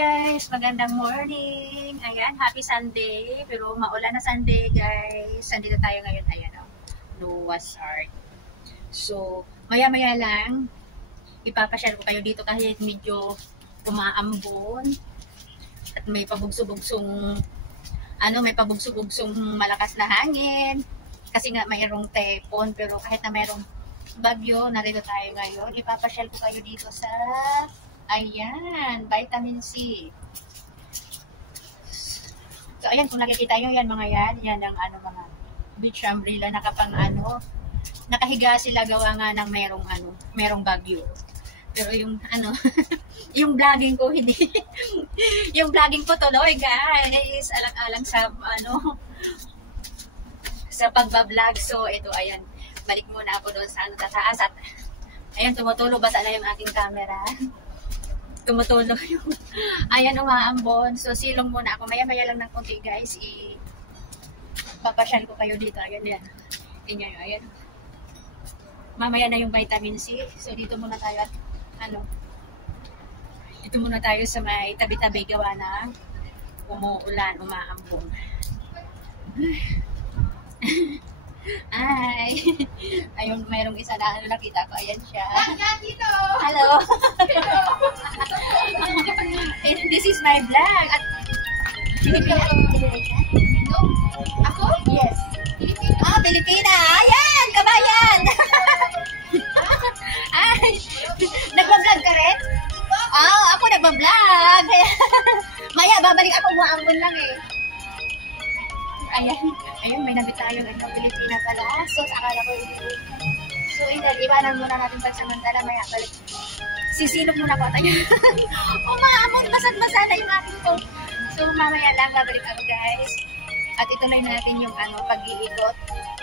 guys, magandang morning. Ayan, happy Sunday. Pero maulan na Sunday guys. Nandito tayo ngayon. Ayan o, Noah's Ark. So, maya-maya lang, ipapasyal ko kayo dito kahit medyo umaambon. At may pabugso-bugsong, may pabugso-bugsong malakas na hangin. Kasi nga mayroong tepon, pero kahit na mayroong bagyo, narito tayo ngayon. Ipapasyal ko kayo dito sa ayan, vitamin C. So, ayan, kung nakikita nyo yan, mga yan ang mga beach umbrella, nakahiga sila gawa nga ng merong bagyo. Pero yung, yung vlogging ko, hindi, yung vlogging ko tuloy, guys, alang-alang sa, sa pagbablog. So, ito, ayan, balik muna ako doon sa tataas at, ayan, tumutulo basa na yung aking camera. Tumutulo yung, ayan, umaambon. So, silong muna ako. Maya-maya lang ng konti, guys. Papasyal ko kayo dito. Ayan, yan. Ayan. Mamaya na yung vitamin C. So, dito muna tayo at, dito muna tayo sa may tabi-tabi gawa na umuulan, umaambon. Ay, ayun, mayroong isa na nakita ko. Ayan siya. Hello. This is my vlog. At Pilipina? Ako? Yes. Pilipina. Ayan, kabayan. Ay, nagbablog ka rin? Ako nagbablog. Maya, babalik ako, umaambon lang eh. Ayan, may nabit tayong Pilipina pala. So, akala ko so, iwanan muna natin pagsamantala. Maya, balik. Sisilog muna ko tayo. Umaamon, basad-basa na yung aking ko. So, mamaya lang, babalik ako, guys. At ituloy natin yung pag-iikot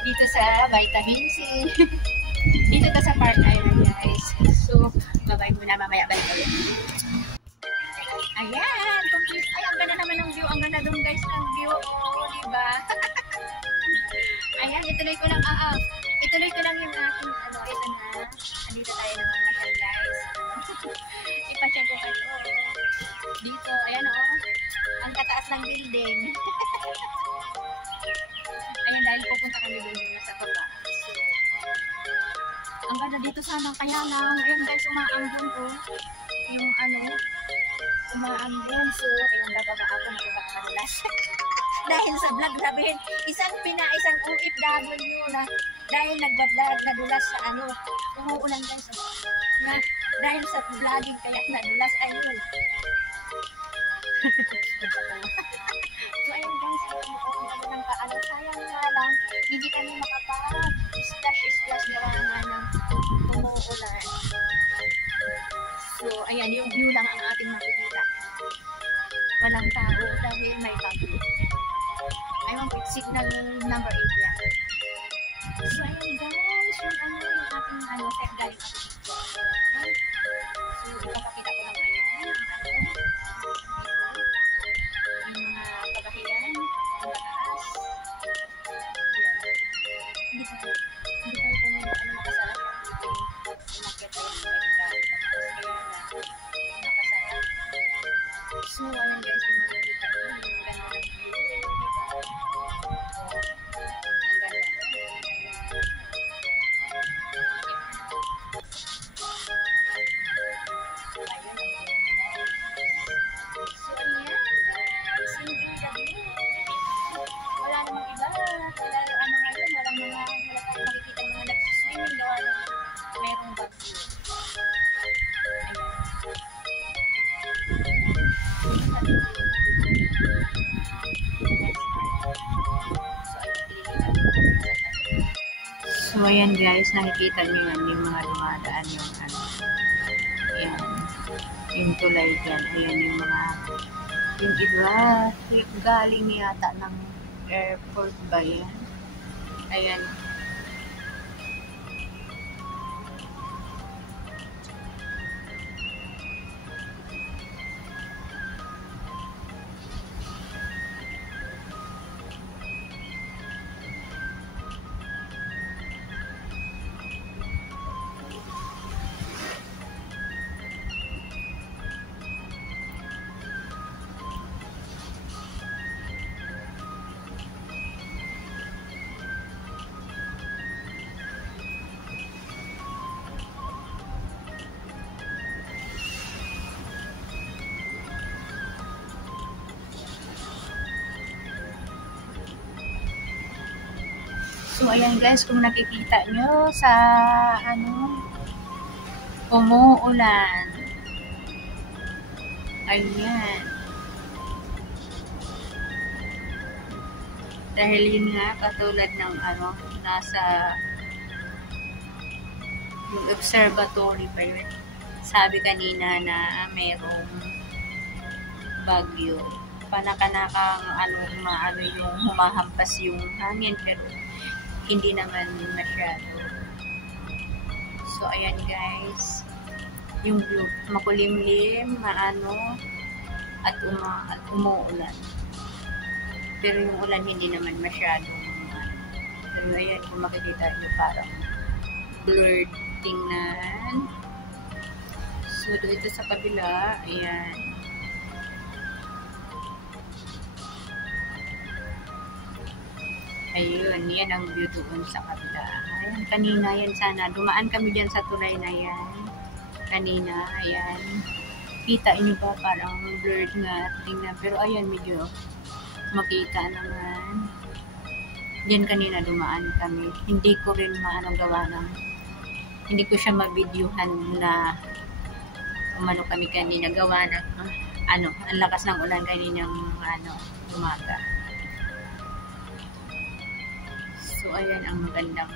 dito sa vitamin C. Dito sa park island, guys. So, babay muna, mamaya balik ulit. Ayan, complete. Ay, ang ganda naman ng view. Ang ganda doon, guys, ng view. Diba? Ayan, ituloy ko lang, ituloy ko lang yung aking, ito na. Andito tayo naman masyal, guys. Ipasyal ko kayo. Dito, ayan, ang kataas ng building. Ayan, dahil pupunta kami doon sa baba. So, ang ganda dito sana, kaya lang, ayan, guys, umaambon ko. Yung, umaambon. So, ayun, bababa ako, magpapakadulas. Dahil sa vlog, sabihin, isang OFW na dahil nagbablog, nadulas sa umuulan guys. Na, dahil sa vlogging, kaya nadulas, ayun. So, ayun guys, ng paano, sayang nga lang, hindi kami makapag-splash gawa nga ng umuulan. So, ayan, yung view lang ang ating makikita. Walang tao dahil may bagyo. Ayun, signal number 8 yan. So, ayan guys, yung yung ating set galing ako. So, ipapakita ko lang ayan, yung mga kabahiyan, yung mataas. Hindi tayo kung may makasarap. Umakyat tayo ng galing galing. So, ayan guys, yung makikita nyo, yung ganda ng view, diba? Ang ganda. Ayun, so, ayan guys, yung view. Wala namang iba. Ngayon, wala tayong makikita mga nag-swimming gawa ng merong bagyo. So, ayan guys, nakikita nyo yan, yung mga dumadaan yung ayan, yung tulay dyan, ayan yung iba, galing yata ng airport ba yan? Ayan. So, ayan guys, kung nakikita nyo sa, umuulan. Ayan. Dahil yun nga, katulad ng, nasa, yung observatory pa yun. Sabi kanina na mayroong bagyo. Panakanakang, yung humahampas yung hangin, pero hindi naman masyado. So, ayan guys, yung view, makulimlim, at umuulan. Pero yung ulan hindi naman masyado. Pero ayan, kung makikita nyo, parang blurred tingnan. So, dito sa kabila, ayan. Ayun, yan ang view doon sa kabila. Ayan, kanina yan sana. Dumaan kami dyan sa tulay na yan. Kanina, ayan. Kita nyo ba? Parang blurred nga tingnan. Pero ayan, medyo makita naman. Diyan kanina dumaan kami. Hindi ko rin gawa ng, hindi ko siya mabidyuhan na umano kami kanina. Gawa ng, ang lakas ng ulan kaninang, umaga. So, ayan ang magandang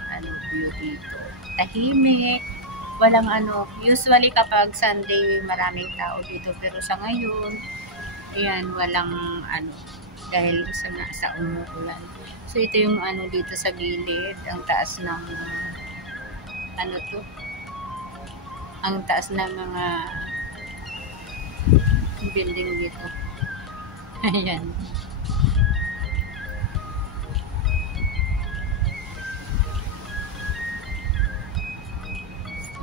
view dito. Tahimik. Walang usually kapag Sunday maraming tao dito. Pero sa ngayon, ayan, walang dahil sa umuulan. So, ito yung dito sa gilid. Ang taas ng, ang taas ng mga building dito. Ayan.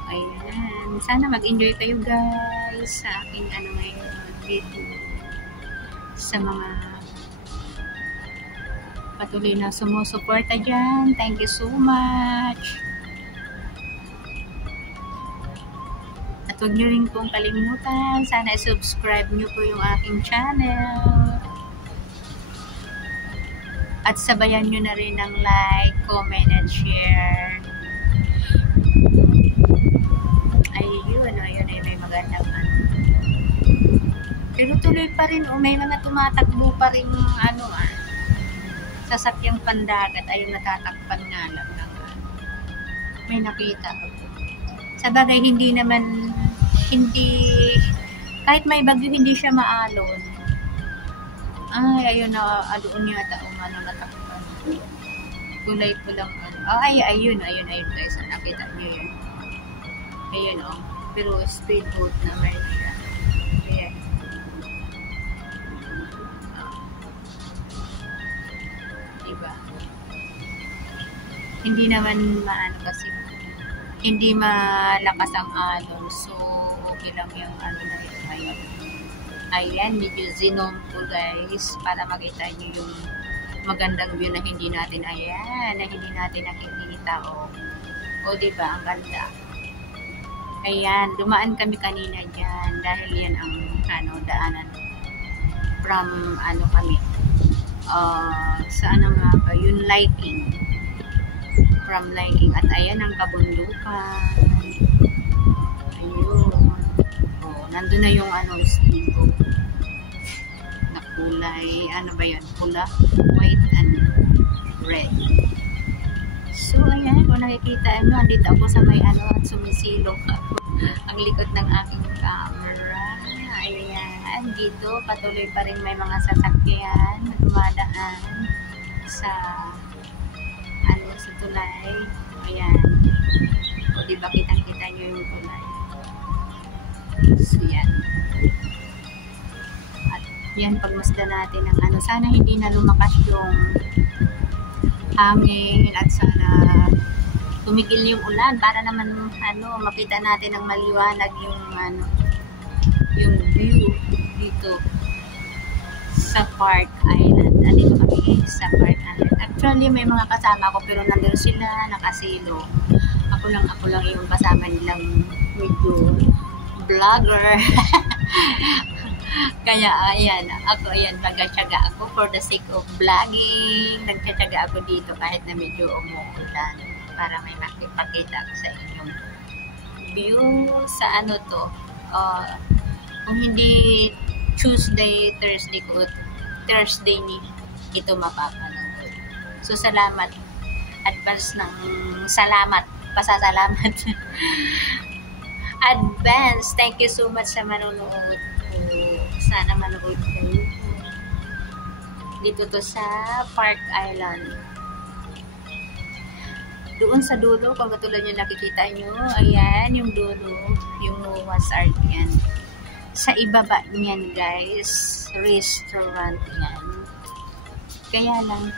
Ayan. Sana mag-enjoy kayo guys sa aking ngayon video. Sa mga patuloy na sumusuporta dyan. Thank you so much. At huwag nyo rin pong kalimutan. Sana i-subscribe nyo po yung aking channel. At sabayan nyo na rin ng like, comment, and share. Ayun, may magandang pero tuloy pa rin, may mga tumatakbo pa rin sasakyang pandagat. Ayun, natatakpan nga lang ng may nakita ako. Sa bagay, kahit may bagyo, hindi siya maalon. Ay, ayun na, doon yata, natakpan. Kulay pulang ayun guys, nakita niyo yun. Ayun pero speedboat naman siya. Ayan. Diba? Hindi naman kasi hindi malakas ang alon, so okay lang yung na ito ngayon. Ayan, medyo zinom po guys para makita nyo yung magandang view na hindi natin nakikita. O diba, ang ganda. Ayan, dumaan kami kanina dyan dahil yan ang daanan from kami sa nga ba, yung Liking, from Liking. At ayan ang kabundukan. Ayun, nandun na yung stigo na kulay, ba yan, pula, white and red. So, ayan, kung nakikita nyo, andito ako sa may sumisilong ako. Ang likod ng aking camera. Ayan, dito, patuloy pa rin may mga sasakyan na dumadaan sa, sa tulay. Ayan. O, diba, kitang-kita nyo yung tulay. So, yan. At, yan, pagmasda natin ng sana hindi na lumakas yung hangin at sana tumigil yung ulan para naman makita natin ng maliwanag yung yung view dito sa Park Island. Dito kami sa Park Island. Actually may mga kasama ko pero nandun sila nakasilo. Ako lang yung kasama nilang medyo vlogger. Kaya ayan, ako ayan, nagtsatsaga ako for the sake of vlogging. Nagtsatsaga ako dito kahit na medyo umuulan para may makipakita ako sa inyong view sa ano to. Kung hindi Tuesday, Thursday ni ito mapapanood. So salamat, advance ng salamat, pasasalamat. Advance, thank you so much sa manonood. Sana manood kayo. Dito to sa Park Island. Doon sa dulo, kung katulad nyo nakikita nyo, ayan, yung dulo, yung Noah's Ark yan. Sa ibaba niyan guys, restaurant yan. Kaya lang,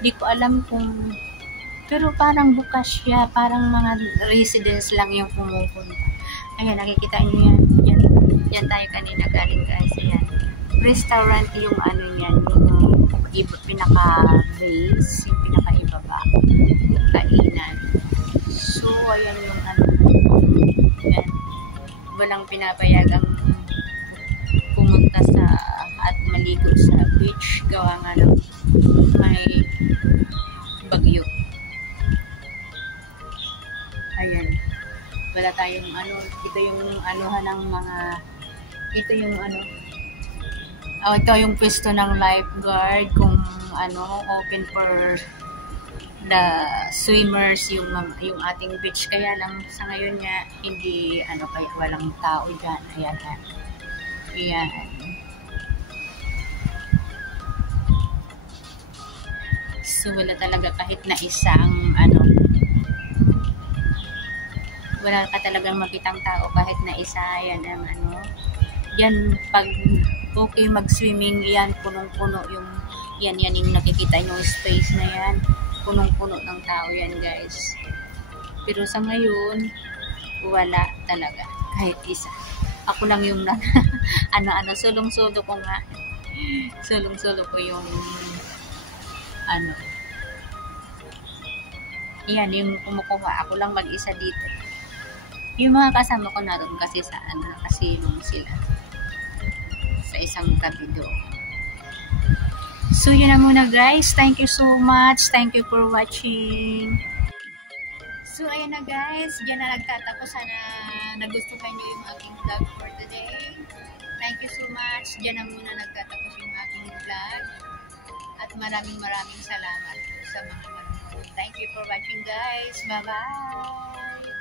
di ko alam kung, pero parang bukas siya, parang mga residents lang yung pumupunta. Ayan, nakikita nyo yan. Yan tayo kanina galing guys. Ayan. Restaurant yung ano yan, yung pinaka-base, yung pinaka-ibaba. Kainan. So, ayan yung ano. Ayan. Walang pinapayagang pumunta sa at maligo sa beach. Gawa nga ng may bagyo. Ayan. Wala tayong ano, ito yung anuhan ng mga, ito yung ano, ito yung pwesto ng lifeguard kung ano, open for the swimmers yung ating beach. Kaya lang sa ngayon nga hindi ano, kaya walang tao dyan. Ayan. Ayan. So wala talaga kahit na isang ano, wala ka talagang makitang tao kahit na isa. Yan ang ano, yan pag okay mag-swimming yan, punong-puno yung yan yung nakikita nyo space na yan, punong-puno ng tao yan guys. Pero sa ngayon wala talaga kahit isa. Ako lang yung ano sulong-sulo ko nga, sulong-sulo ko yung ano, yan yung kumukuha. Ako lang mag-isa dito. Yung mga kasama ko naroon kasi sa ano, kasilong sila sa isang tabi doon. So yun na muna guys, thank you so much, thank you for watching. So ayan na guys, dyan na nagtatapos. Sana nagustuhan nyo yung aking vlog for today. Thank you so much, dyan na muna nagtatapos yung aking vlog. At maraming salamat sa mga manonood. Thank you for watching guys, bye bye.